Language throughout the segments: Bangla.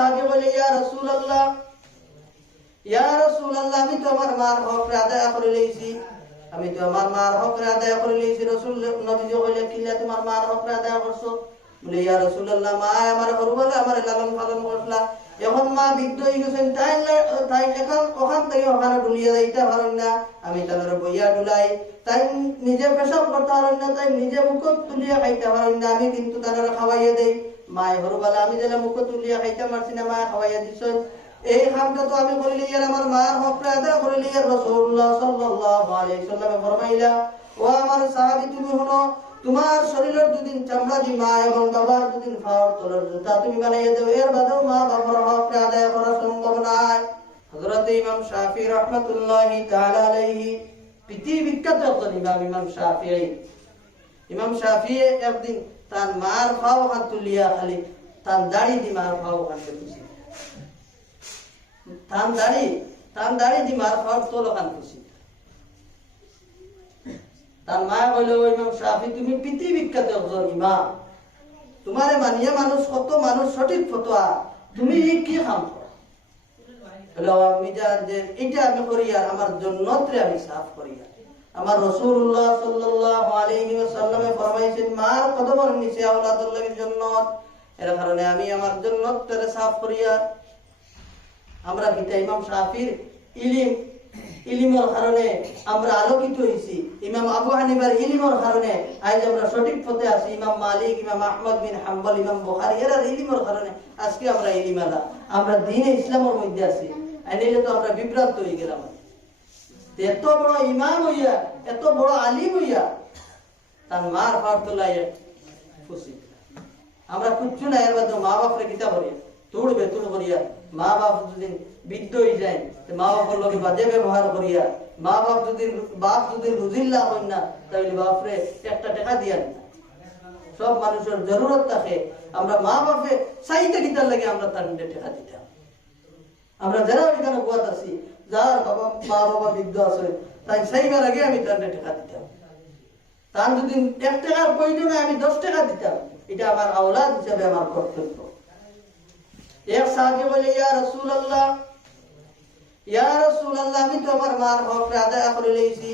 সাহাবী বলে, ইয়া রাসূলুল্লাহ ইয়া রাসূলুল্লাহ, আমি তো আমার মার হক আদায় করে লইছি। আমি তো আমার মার হক আদায় করে লইছি। রাসূল নবীজি কইলে কিল্লা তোমার মার হক আদায় করছ? বলে, ইয়া রাসূলুল্লাহ, মা আমার বলে আমার লালন পালন করছলা এখন মা হয়ে গেছেন, তাই তাই এখন, ওখান থেকে ওখানে ডুলিয়ে যাইতে পারেন না। আমি তাদের বইয়া ডুলাই, তাই নিজে পেশাব করতে পারেন না, তাই নিজে মুখ তুলিয়া খাইতে পারেন না। আমি কিন্তু তাদের খাওয়াইয়া দেই। মায় হরুবালা আমি যেন মুখ তুলিয়া খাইতে পারছি না মায় খাওয়াইয়া দিছ এই কামটা তো আমি করিলি আর আমার মার হকটা আদা করিলি আর রাসূলুল্লাহ সাল্লাল্লাহু আলাইহি সাল্লামে ফরমাইলা ও আমার সাহাবী তুমি হলো তোমার শরীরের দুদিন চামড়া দি মা এবং বাবার দুদিন ফাওয়ার তোলার জুতা তুমি বানাইয়া দেও এর বাদেও মা বাবার আদায় করা সম্ভব নয় হযরত ইমাম শাফি রাহমাতুল্লাহি তাআলা আলাইহি পৃথিবী বিখ্যাত ইমাম ইমাম শাফিঈ ইমাম শাফি একদিন তার মার ফাও হাত তুলিয়া খালি তার দাড়ি দি মার ফাও কানতে খুশি তার দাড়ি তার দাড়ি দি মার ফাও তোল কান খুশি তার মা কইল ইমাম শাফি তুমি পৃথিবী বিখ্যাত একজন ইমাম। তোমারে মানিয়া মানুষ কত মানুষ সঠিক ফতোয়া। তুমি কি খাম বলে, আমি যা যে এটা আমি করি আর আমার জন্নতরে আমি সাফ করি আর। আমার আলাইহি ওয়াসাল্লামে ফরমাইছেন মার কদমের নিচে লাগি জন্নত। এর কারণে আমি আমার জন্নতরে সাফ করি আর। আমরা গীতা ইমাম শাফির ইলিম, ইলিমের কারণে আমরা আলোকিত হয়েছি ইমাম আবু হানিফার ইলিমের কারণে আজ আমরা সঠিক পথে আছি। ইমাম মালিক, ইমাম আহমদ বিন হাম্বল, ইমাম বুখারী, এরা ইলিমের কারণে আজকে আমরা ইলিম আলা আমরা দিনে ইসলামের মধ্যে আছি। আইলে তো আমরা বিভ্রান্ত হয়ে গেলাম। এত বড় ইমাম হইয়া, এত বড় আলিম হইয়া, তার মার ফার তোলাই খুশি আমরা কুচ্ছু না, এর মধ্যে মা বাপরে কিতা করিয়া? তুড়বে তুড় করিয়া মা বাপ যদি বৃদ্ধ হয়ে যায় মা বাপের লগে বাজে ব্যবহার করিয়া মা বাপ যদি বাপ যদি রুজিল্লা হন না তাহলে বাপরে একটা টাকা দিয়া সব মানুষের জরুরত থাকে। আমরা মা বাপে চাইতে কিতার লাগে আমরা তার টাকা দিতাম। আমরা যারা এখানে গোয়াত আছি, যার বাবা, মা বাবা বৃদ্ধ আছে, তাই সেইবার আগে আমি তার টাকা দিতাম। তার যদি এক টাকার প্রয়োজনে আমি দশ টাকা দিতাম, এটা আমার আওলাদ হিসাবে আমার কর্তব্য। এক সাহাবি বলে, ইয়া রাসূলুল্লাহ ইয়া রাসূলুল্লাহ, আমি তো আমার মার হক আদায় করে লইছি,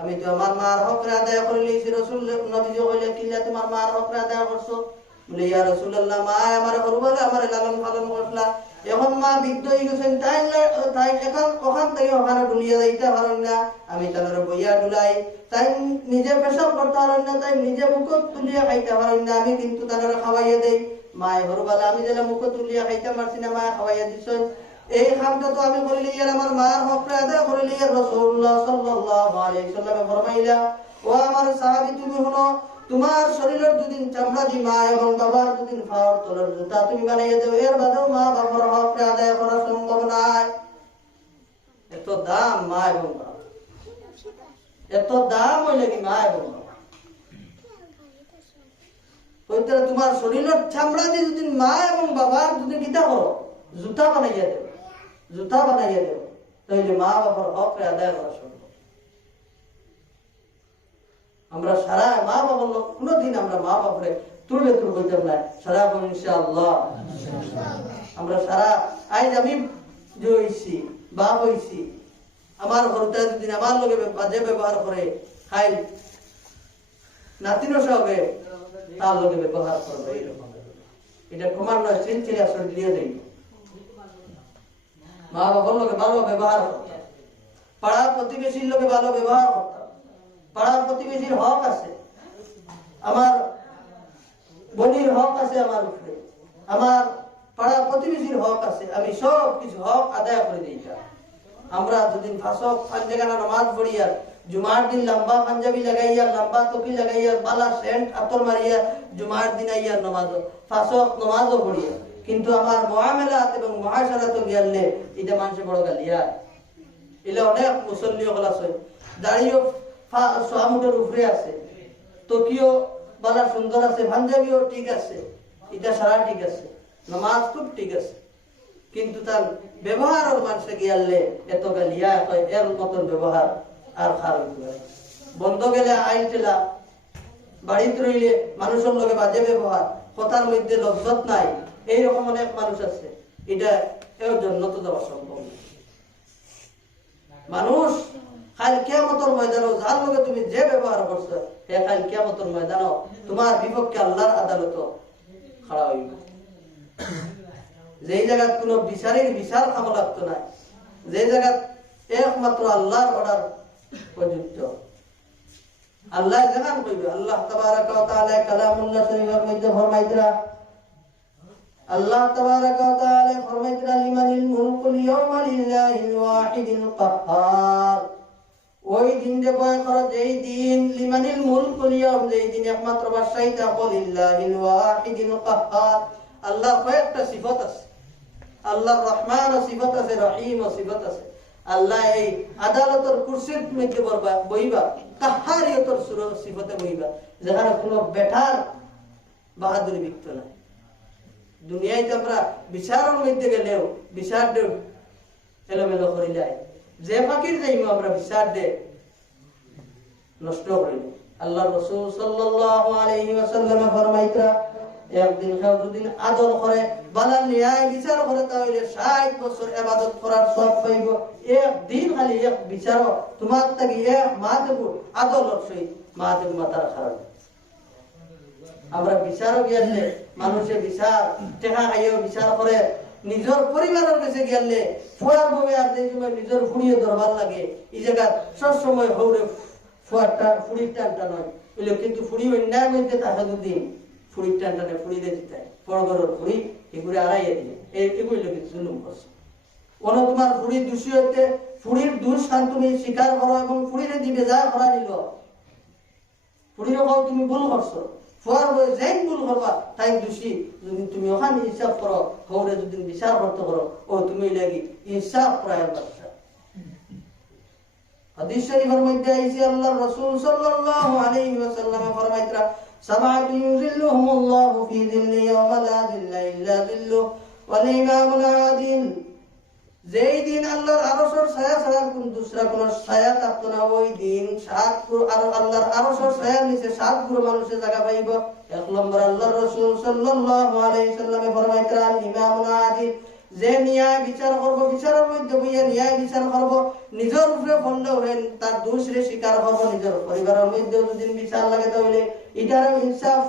আমি তো আমার মার হক আদায় করে রাসূল নবীজি কইলে কিল্লা তোমার মার হক আদায় করছ? বলে, ইয়া রাসূলুল্লাহ, মা আমার হরু বলে আমার লালন পালন করছলা এখন মা বৃদ্ধ হয়ে গেছেন, তাই তাই এখন ওখান থেকে ওখানে ডুলিয়ে যাইতে পারেন না? আমি তাদের বইয়া ডুলাই তাই নিজে পেশাব করতে পারেন না, তাই নিজে মুখ তুলিয়া খাইতে পারেন না, আমি কিন্তু তাদের খাওয়াইয়া দেই। মায় হরবালা, আমি যেন মুখ তুলিয়া খাইতে পারছি না, মায় খাওয়াইয়া দিছ এই কামটা তো আমি করিলি আর আমার মার হকটা আদায় করিলি আর রাসূলুল্লাহ সাল্লাল্লাহু আলাইহি ফরমাইলা, ও আমার সাহাবী, তুমি হলো তোমার শরীরের দুদিন চামড়া দি এবং বাবার দুদিন ফাওয়ার তোলার জুতা তুমি বানাইয়া দেও। এর বাদেও মা বাবার হকটা আদায় করা সম্ভব নয়। এত দাম মা এবং এত দাম হইলে কি মা এবং তোমার শরীরের চামড়া দিয়ে যদি মা এবং বাবার যদি কিতা করো জুতা বানাইয়া দেও। জুতা বানাইয়া দেও। তাহলে মা বাবার হক আদায় করা সম্ভব। আমরা সারা মা বাবার লোক, কোনোদিন আমরা মা বাপরে তুলবে তুল হইতাম না সারা ইনশাআল্লাহ। আমরা সারা আজ আমি যে হইছি, বাপ হইছি, আমার ঘরটা যদি আমার লগে বাজে ব্যবহার করে, খাই নাতিনো সবে তার লগে ব্যবহার করবে এইরকম। এটা ক্রমান্বয়ে শৃঙ্খলে আসলে দিয়ে দেই। মা বাবার লোকে ভালো ব্যবহার করতাম পাড়ার প্রতিবেশীর লোকে ভালো ব্যবহার করতাম পাড়ার প্রতিবেশীর হক আছে। আমার বনির হক আছে আমার উপরে। আমার পাড়ার প্রতিবেশীর হক আছে। আমি সব কিছু হক আদায় করে দিইতাম আমরা দুদিন ফাঁসক পাঞ্জাগানা নামাজ পড়িয়া জুমার দিন লম্বা পাঞ্জাবি লাগাইয়া, লম্বা টুপি লাগাইয়া, বালা সেন্ট আতর মারিয়া জুমার দিন আইয়া নামাজ ফাঁসক নামাজও পড়িয়া কিন্তু আমার মহামেলাত এবং মহাসারাত গিয়ালে এটা মানুষে বড় গালিয়া। এলে অনেক মুসল্লি হল আছে দাড়িও সোয়ামুটের উপরে আছে। তোকিও বালা সুন্দর আছে, পাঞ্জাবিও ঠিক আছে, এটা সারা ঠিক আছে, নামাজ খুব ঠিক আছে। কিন্তু তার ব্যবহার ওর মানুষে গিয়ালে এত গালিয়া কয় এর মতন ব্যবহার আর খারাপ বন্ধ গেলে আইন টেলা। বাড়িতে রইলে মানুষের লগে বাজে ব্যবহার, কথার মধ্যে লজ্জত নাই, এইরকম অনেক মানুষ আছে। এটা এর জন্য তো দেওয়া সম্ভব মানুষ কেমতর ময়দানও যার লগে তুমি যে ব্যবহার করছ হে কেমতর তোমার বিপক্ষে আল্লাহর আদালত খাড়া হইব। যেই বিচারের বিচার যে একমাত্র আল্লাহর অর্ডার প্রযুক্ত আল্লাহ জানান কইবে আল্লাহ তাবারাক ওয়া তাআলা কালামুল্লাহ শরীফের মধ্যে ফরমাইতরা আল্লাহ তাবারাক ওয়া তাআলা ফরমাইতরা লিমানিল মুলকুল লিল্লাহিল ওয়াহিদিল কাহ্হার ওই দিন যে বয় করো যেই দিন, লিমানিল মুলকুল ইয়াওম যেই দিন একমাত্র বাদশাহী থাকো লিল্লাহিল ওয়াহিদিল কাহ্হার আল্লাহর কয়েকটা সিফত আছে। আল্লাহর রহমান সিফত আছে, রহিম সিফত আছে। আল্লাহ এই আদালতের কুরসির মধ্যে বইবা কাহারিয়তর সিফতে বইবা যেখানে কোনো বেটার বাহাদুরি বিক্ত নাই। দুনিয়ায় আমরা বিচারের মধ্যে গেলেও, বিচার এলোমেলো করে যায় যে ফাঁকির যাইব, আমরা বিচার দে। নষ্ট করিল আল্লাহ রসুল সাল্লাল্লাহু আলাইহি ওয়াসাল্লাম ফরমাইতরা একদিন কেউ দুদিন আদর করে, বালা ন্যায় বিচার করে, তাহলে ষাট বছর এবাদত করার সব পাইব। একদিন খালি এক বিচার তোমার তাকে এক মা দেব আদর সহিত মা দেব মাতার খারাপ আমরা বিচারও গিয়ালে মানুষে বিচার টেকা খাইও বিচার করে নিজের পরিবারের কাছে গেলে ফুয়ার ববে আর যে সময় নিজের ফুড়িয়ে দরবার লাগে। এই জায়গা সব সময় হৌরে ফুয়ারটা, ফুড়ির টানটা নয়। বুঝলো? কিন্তু ফুড়ি অন্যায় মধ্যে তাহা দুদিন ফুড়ির টান টানে ফুড়িরে দিতে পরগরের ফুড়ি এগুলো আড়াইয়ে দিয়ে এই এগুলো কিন্তু জুলুম করছে? কোন তোমার ফুড়ি দোষী হইতে ফুড়ির খান তুমি স্বীকার করো এবং ফুড়িরে দিবে, যা করা নিল। ফুড়ির তুমি ভুল করছ। ফুয়ার বই যেই ভুল করবা তাই দোষী যদি তুমি ওখানে হিসাব করো হৌরে যদি বিচার করতে করো ও তুমি লাগি ইনসাফ প্রায় বাদশা হাদিস শরীফের মধ্যে আইসি আল্লাহর রাসূল সাল্লাল্লাহু আলাইহি ওয়াসাল্লাম ফরমাইতরা সাবাত ইউজিল্লুহুমুল্লাহু ফি যিল্লি ইয়াওমা লা যিল্লা ইল্লা যিল্লুহ ওয়াল ইমামুল আদিল যেই দিন আল্লাহর আরশের ছায়া ছাড়া কোন দুসরা কোন ছায়া থাকতো না, ওই দিন সাত আর আল্লাহর আরশের ছায়ার নিচে সাত গুরু মানুষের জায়গা পাইব। এক নম্বর আল্লাহর রাসূল সাল্লাল্লাহু আলাইহি সাল্লামে ফরমাইতরা আল ইমামুল আদিল যে ন্যায় বিচার করব, বিচারের মধ্যে বইয়া ন্যায় বিচার করব, নিজের উপরে বললে হইল তার দোষরে স্বীকার করব নিজের পরিবারের মধ্যে যদি বিচার লাগে তাহলে। এটার ইনসাফ।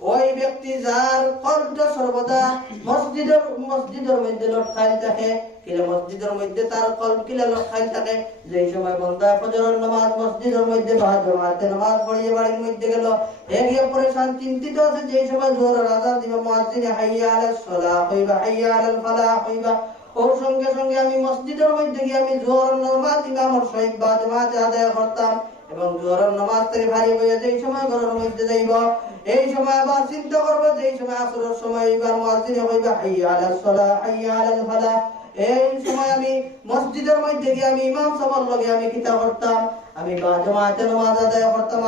ওই ব্যক্তি যার কলবটা সর্বদা মসজিদের মসজিদের মধ্যে লটকাইল থাকে। কিলা মসজিদের মধ্যে তার কিলা থাকে। যে সময় মসজিদের মধ্যে জমাতে পড়িয়ে বাড়ির মধ্যে গেল, এগিয়ে পরেশান চিন্তিত আছে। যে সময় জোরের আজান দিবে মুয়াজ্জিনে হাইয়া আলাস সালাহ হইবা, হাইয়া আলাল ফালাহ হইবা। সঙ্গে সঙ্গে আমি মসজিদের মধ্যে গিয়ে আমি জোহর নামাজ ইমামর সহিত বা জামাতে আদায় করতাম। এবং জোহরের নামাজ থেকে ভারী হয়ে যেই সময় ঘরের মধ্যে যাইব, এই সময় আবার চিন্তা করব যেই সময় আসরের সময় এবার মসজিদে হইবা, হাইয়া আলাস সালাহ হাইয়া আলাল ফালাহ এই সময় আমি মসজিদের মধ্যে গিয়ে আমি ইমাম সবার লগে আমি কিতা করতাম, আমি বা জামাতে নামাজ আদায় করতাম।